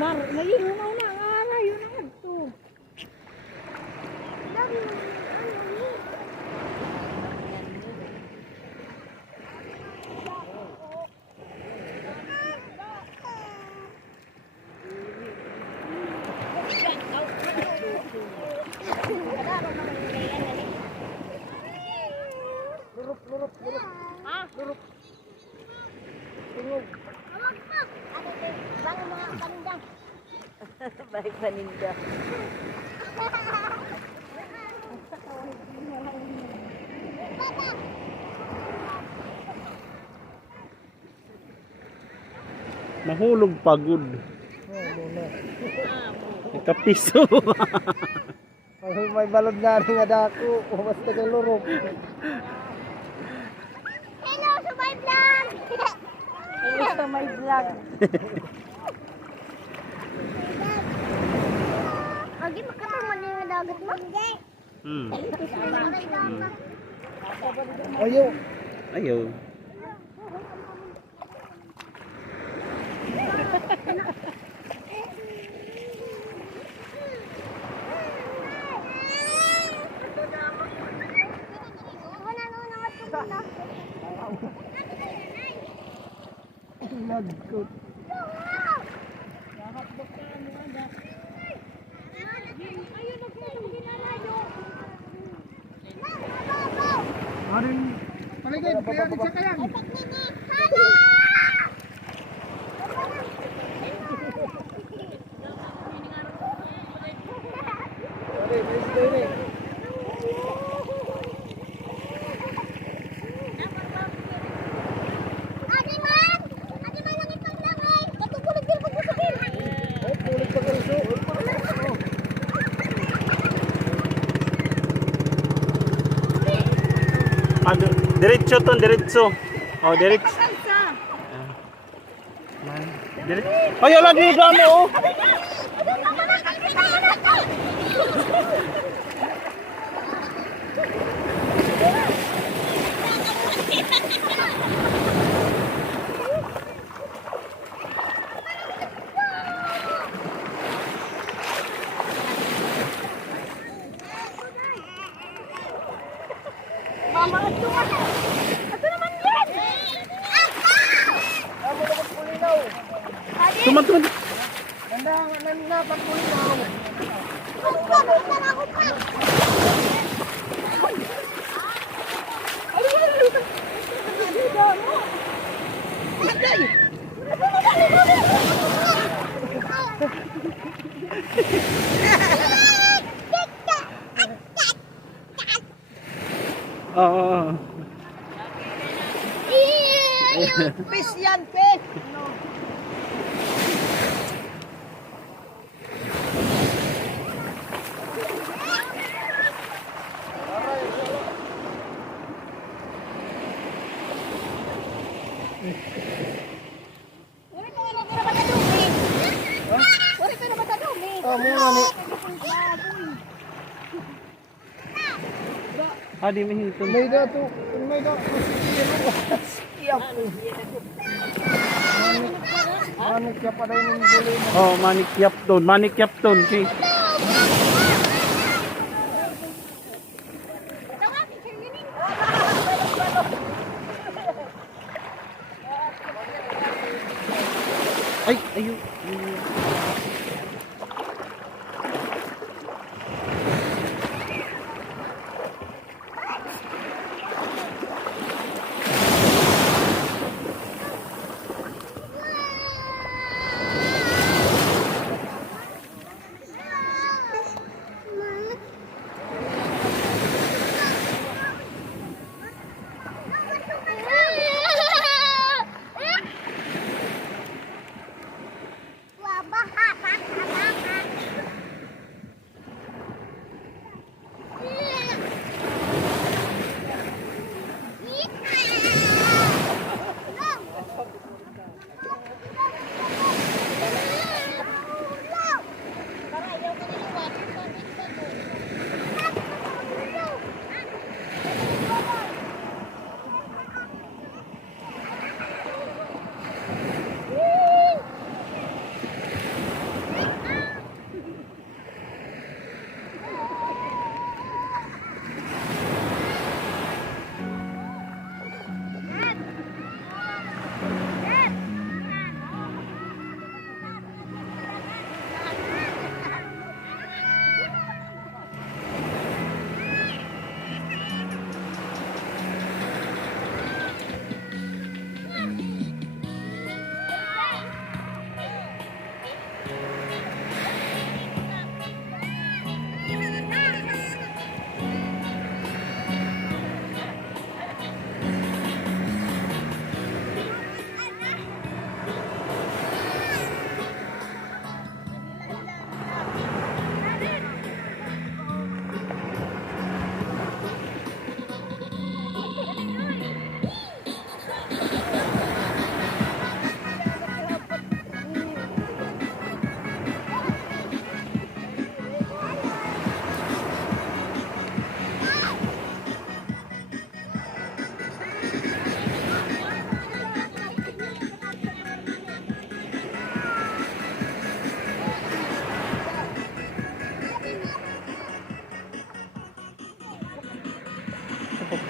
Mar, naiunaw na ang aray, yun ang ito. Lurop. Ha? Lurop. Tingog. Bang mga paninda. Baik paninda. Mahulog pagod. Kapiso. May balod nga rin nga dako. Basta kay lurop. Hello, sa my vlog! Hello sa my vlog. Agi, makatama na yung dagat mo? Ayaw. Ayaw. Nagkot. Arin. Paligid, kaya di siya kayang. Diretso ton, diretso. Oh, diretso. Ay, ala di damo oh. Mama, ito nga. Ito naman yan. Amo na pagpulinaw. Tuman. Nanda pagpulinaw. Ako pa. Oo. Fish yan, fish. Muna ni. Adi mahinton. May dato. May dato. Iyap. Manik ya pa daw ng gulay mo. Oh, Manik Yapton. Si. Ay, ayo. Wah, baha.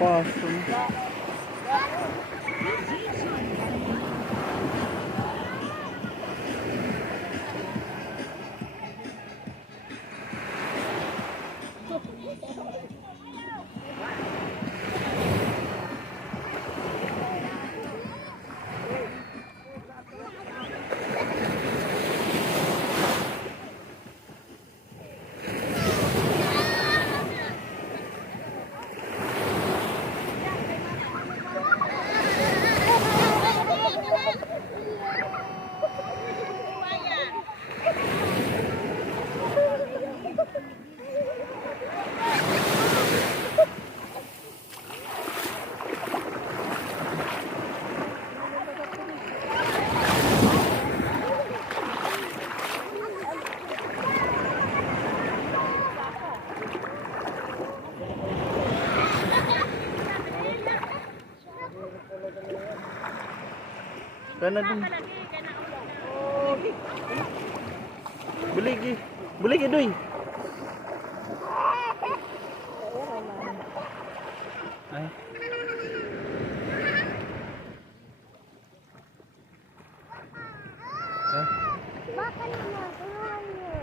Paso. Kana din. Buligi. Buligi doy. Ay. Baka nila, tulungan niyo.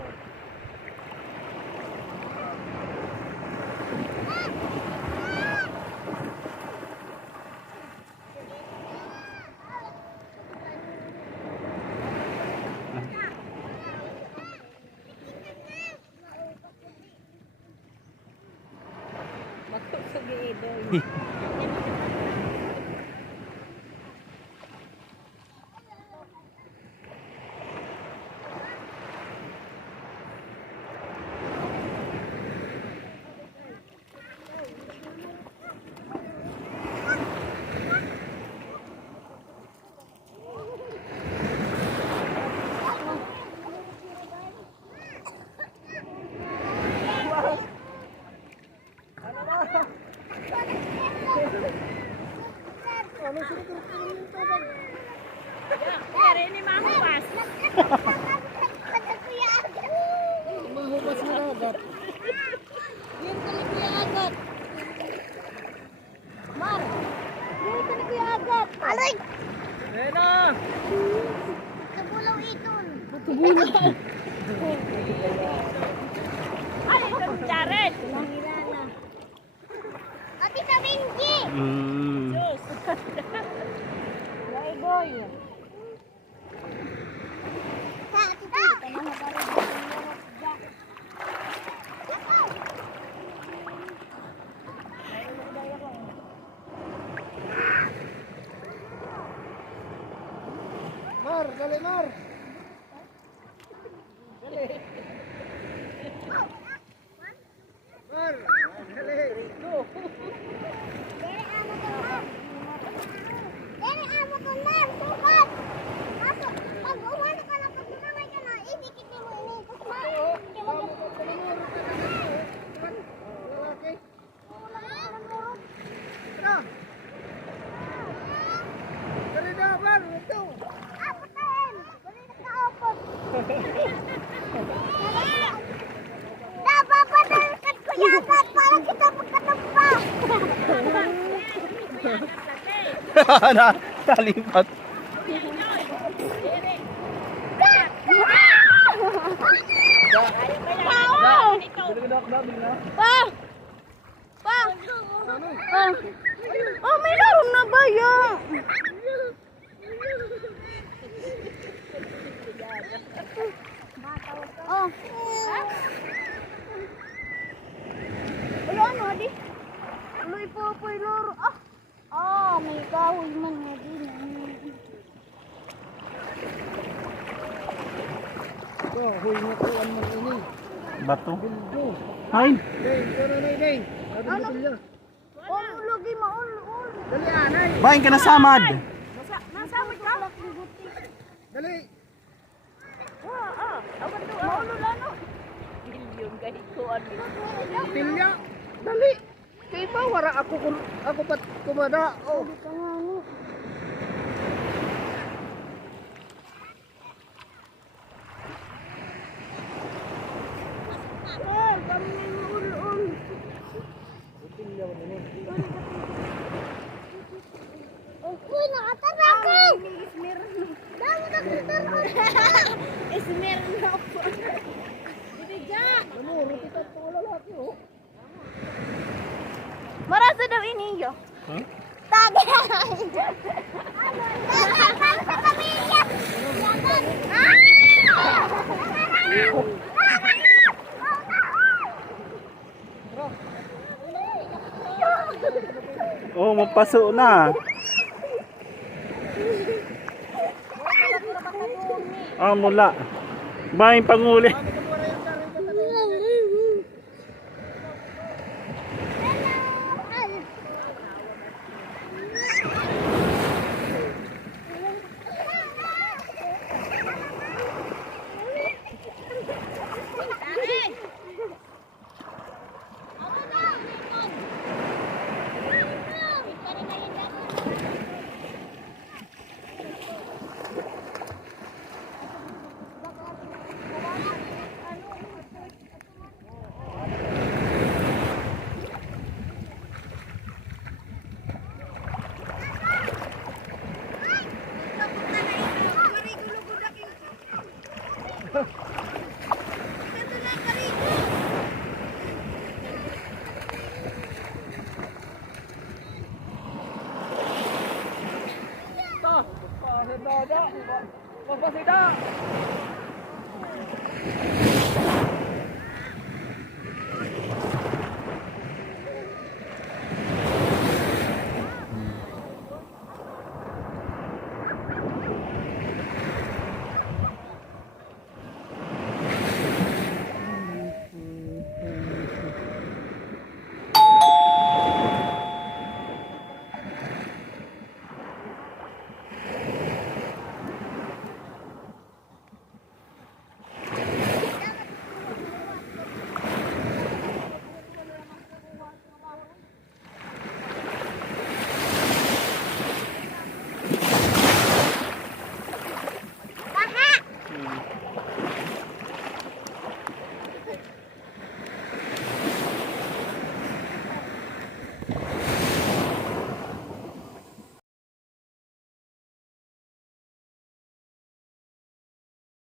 Bakit sa giido? Kaya ni Mama Pas. Mahupas na dagat. Yun ka ni Kuya Agat. Mar, yun ka ni Kuya Agat. Aray! Ayan na! Nabulaw iton. Ay, ito si Jared. Nangirana. Ati sa Benji! Diyos. Laigoy. Ha, ati sa Mar, dali Mar! Mar, dali! Dere amo to Mar. Dere amo to Mar. Sukat! Masuk. Pag umano ka na, pag sumamay ka na, idikit mo inikot Mar. Hindi mo Lalaki! wala ka na murot. Tara! Dali na, Mar! Ito! Apotin! Dali na kaopot. Napapadalikat ko yagat para kita magkatampa. Na talipat. Pa! Pa! Oh, may laro na ba yan? Oh. Ay, ano, di? Aloy po po yung laro. Ah, may kahoy man nga din. Ito, huy mo ko ang mga ini. Bato. Bildo. Ay, Day, pero na day. Ano bilya? Oh, lugi maul. Dali anay. bahin ka na samad. Nasama ka? Dali. Maululano. Bilyon kahit kuan. Pilya. Dali. Kay ba wara ako pat kumada. Oh. Kangano. Kami ng maulul. Pilya mo ni. daw iniyo. Huh? Tagay! Tagay sa pamilya! Oh, mapaso na. Ah, mula. Ba yung panguli?